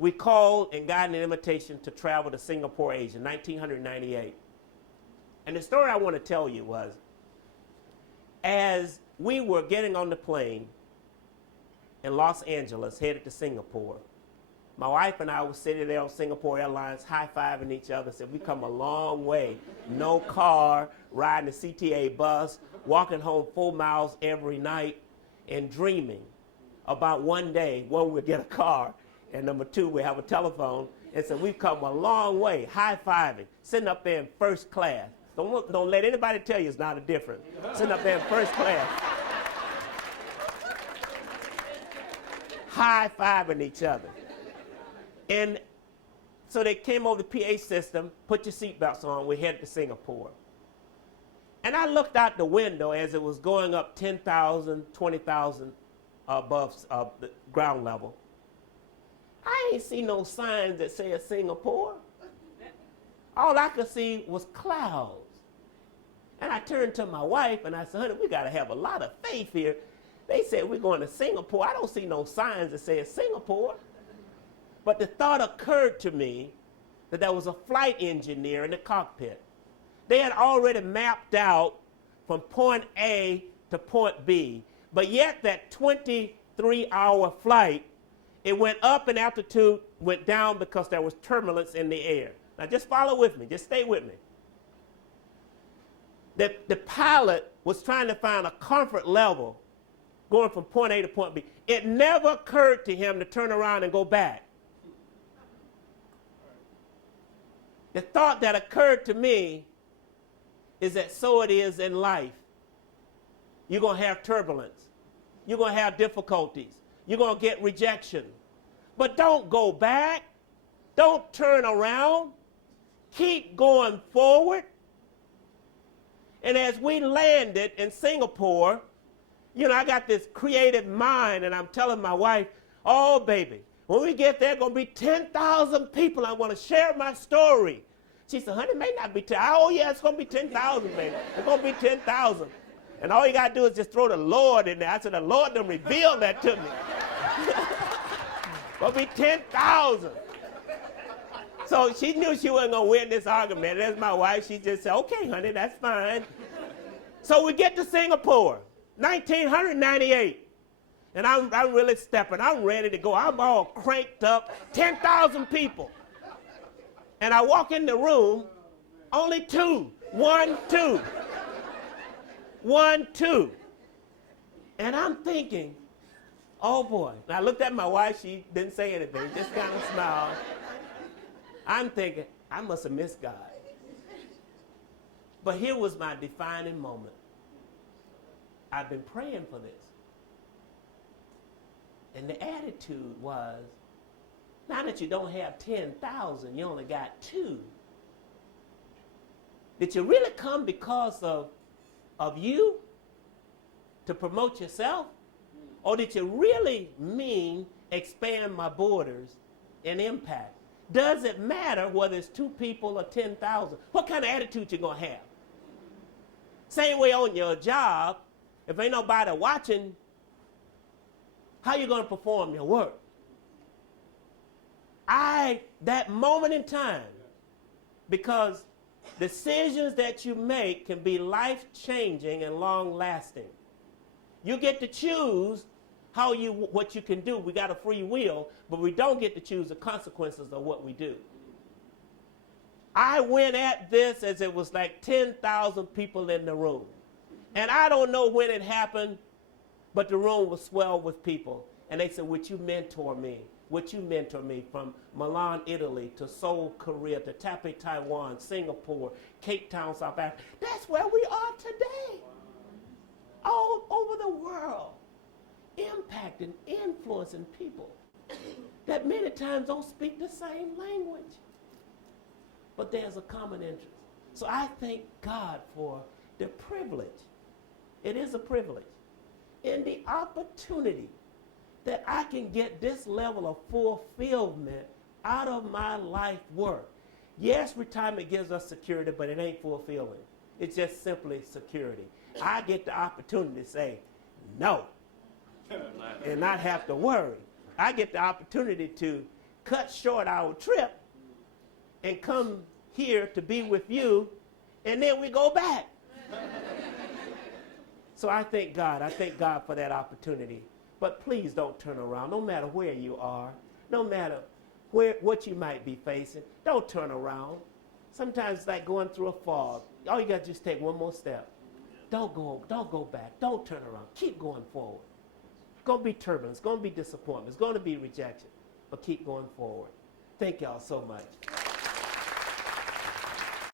we called and got an invitation to travel to Singapore, Asia, 1998. And the story I want to tell you was, as we were getting on the plane in Los Angeles, headed to Singapore, my wife and I were sitting there on Singapore Airlines, high-fiving each other, said, we come a long way. No car, riding a CTA bus, walking home 4 miles every night, and dreaming about one day, one, we'll get a car, and number two, we have a telephone. And so we've come a long way, high-fiving, sitting up there in first class. Don't let anybody tell you it's not a difference. Sitting up there in first class, high-fiving each other. And so they came over the PA system, put your seatbelts on, we headed to Singapore. And I looked out the window as it was going up 10,000, 20,000 above the ground level. I ain't see no signs that said Singapore. All I could see was clouds. And I turned to my wife and I said, honey, we got to have a lot of faith here. They said we're going to Singapore. I don't see no signs that say Singapore. But the thought occurred to me that there was a flight engineer in the cockpit. They had already mapped out from point A to point B, but yet that 23-hour flight, it went up in altitude, went down because there was turbulence in the air. Now just follow with me, just stay with me. The pilot was trying to find a comfort level going from point A to point B. It never occurred to him to turn around and go back. The thought that occurred to me is that so it is in life. You're going to have turbulence. You're going to have difficulties. You're going to get rejection. But don't go back. Don't turn around. Keep going forward. And as we landed in Singapore, you know, I got this creative mind, and I'm telling my wife, oh, baby, when we get there, going to be 10,000 people. I want to share my story. She said, honey, it may not be 10. Oh, yeah, it's going to be 10,000, baby. It's going to be 10,000. And all you got to do is just throw the Lord in there. I said, the Lord done revealed that to me. It's going to be 10,000. So she knew she wasn't going to win this argument. That's my wife. She just said, okay, honey, that's fine. So we get to Singapore, 1998. And I'm really stepping. I'm ready to go. I'm all cranked up, 10,000 people. And I walk in the room, only two. 1, 2. 1, 2. And I'm thinking, oh boy. And I looked at my wife, she didn't say anything, just kind of smiled. I'm thinking, I must have missed God. But here was my defining moment. I've been praying for this. And the attitude was, now that you don't have 10,000, you only got 2. Did you really come because of you to promote yourself? Or did you really mean expand my borders and impact? Does it matter whether it's 2 people or 10,000? What kind of attitude you going to have? Same way on your job, if ain't nobody watching, how you going to perform your work? That moment in time, because decisions that you make can be life-changing and long-lasting. You get to choose what you can do. We got a free will, but we don't get to choose the consequences of what we do. I went at this as it was like 10,000 people in the room. And I don't know when it happened, but the room was swelled with people. And they said, would you mentor me? Would you mentor me from Milan, Italy, to Seoul, Korea, to Taipei, Taiwan, Singapore, Cape Town, South Africa? That's where we are today. All over the world, impacting, influencing people that many times don't speak the same language. But there's a common interest. So I thank God for the privilege. It is a privilege. And the opportunity that I can get this level of fulfillment out of my life work. Yes, retirement gives us security, but it ain't fulfilling. It's just simply security. I get the opportunity to say no and not have to worry. I get the opportunity to cut short our trip and come here to be with you, and then we go back. So I thank God for that opportunity. But please don't turn around, no matter where you are, no matter what you might be facing. Don't turn around. Sometimes it's like going through a fog. All you got to just take one more step. Don't go back. Don't turn around. Keep going forward. It's going to be turbulence. It's going to be disappointment. It's going to be rejection. But keep going forward. Thank y'all so much.